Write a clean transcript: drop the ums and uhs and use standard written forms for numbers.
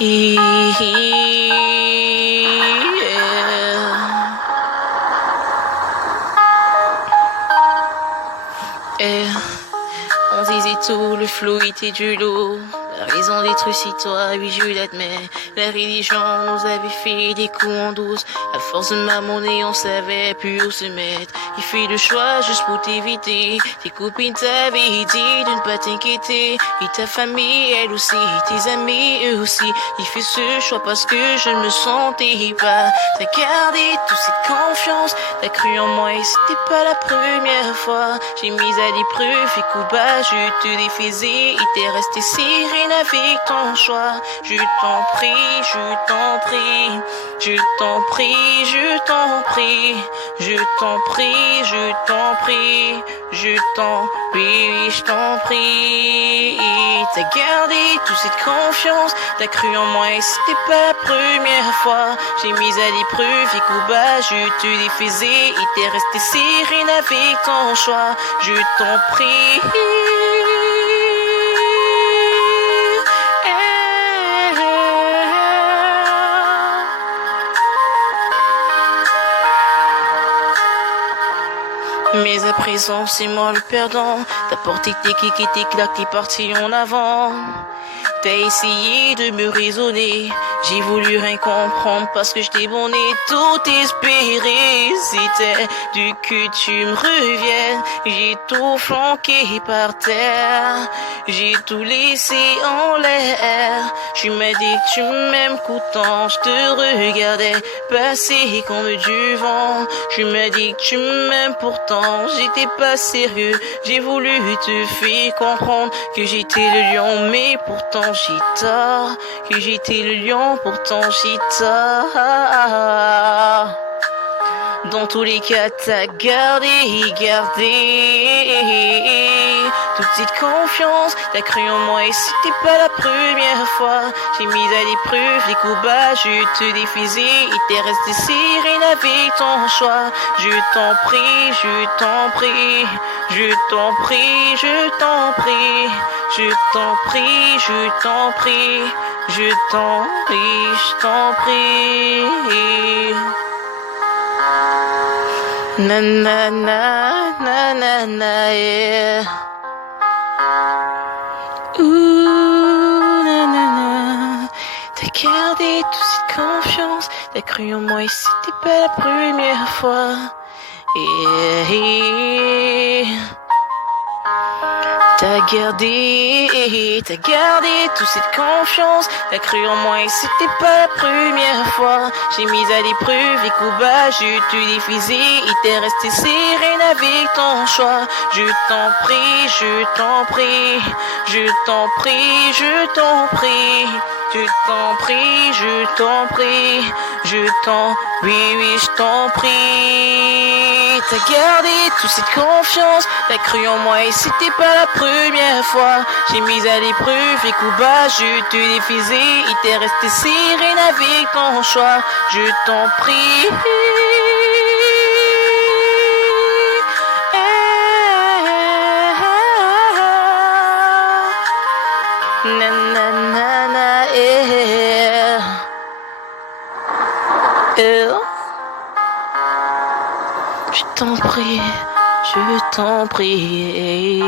On disait tout, le flou était du lot. La raison détruit si toi, oui je l'admets. La religion nous avait fait des coups en douce. À force de m'amener, on savait plus où se mettre. Il fait le choix juste pour t'éviter. Tes copines t'avaient dit de ne pas t'inquiéter. Et ta famille, elle aussi, tes amis, eux aussi. Il fait ce choix parce que je ne me sentais pas. T'as gardé toute cette confiance, t'as cru en moi et c'était pas la première fois. J'ai mis à l'épreuve et coup bas, je te défaisais. Et t'es resté serré avec ton choix. Je t'en prie, je t'en prie, je t'en prie, je t'en prie, je t'en prie, je t'en prie, je t'en prie, je t'en prie. T'as gardé toute cette confiance, t'as cru en moi et c'était pas la première fois. J'ai mis à l'épreuve et coup bas, je te défaisais. Et t'es resté serré avec ton choix. Je t'en prie. Mais à présent, c'est moi le perdant. T'as porté tes kicks et tes claques, t'es parti en avant. T'as essayé de me raisonner. J'ai voulu rien comprendre parce que je t'ai bon et tout espéré. C'était du que tu me reviennes. J'ai tout flanqué par terre. J'ai tout laissé en l'air. Tu m'as dit que tu m'aimes qu'autant je te regardais passer comme du vent. Tu m'as dit que tu m'aimes pourtant j'étais pas sérieux. J'ai voulu te faire comprendre que j'étais le lion mais pourtant j'ai tort. Que j'étais le lion pourtant j'ai tort. Dans tous les cas, t'as gardé toute cette confiance. T'as cru en moi et c'était pas la première fois. J'ai mis à l'épreuve les coups bas, je te défaisais. Et t'es resté serré avec ton choix. Je t'en prie, je t'en prie, je t'en prie, je t'en prie, je t'en prie, je t'en prie, je t'en prie, je t'en prie. Na na na na na na yeah. Ouh na na na. T'as gardé toute cette confiance, t'as cru en moi et c'était pas la première fois. Yeah. T'as gardé toute cette confiance. T'as cru en moi et c'était pas la première fois. J'ai mis à l'épreuve les coups bas, je te défaisais. Et t'es resté serré avec ton choix. Je t'en prie, je t'en prie, je t'en prie, je t'en prie, je t'en prie, je t'en prie, je t'en prie, oui, je t'en prie. T'as gardé toute cette confiance, t'as cru en moi et c'était pas la première fois. J'ai mis à l'épreuve les coups bas, je te défaisais. Et t'es resté serré avec ton choix. Je t'en prie. Na na na na yeah. Je t'en prie, je t'en prie.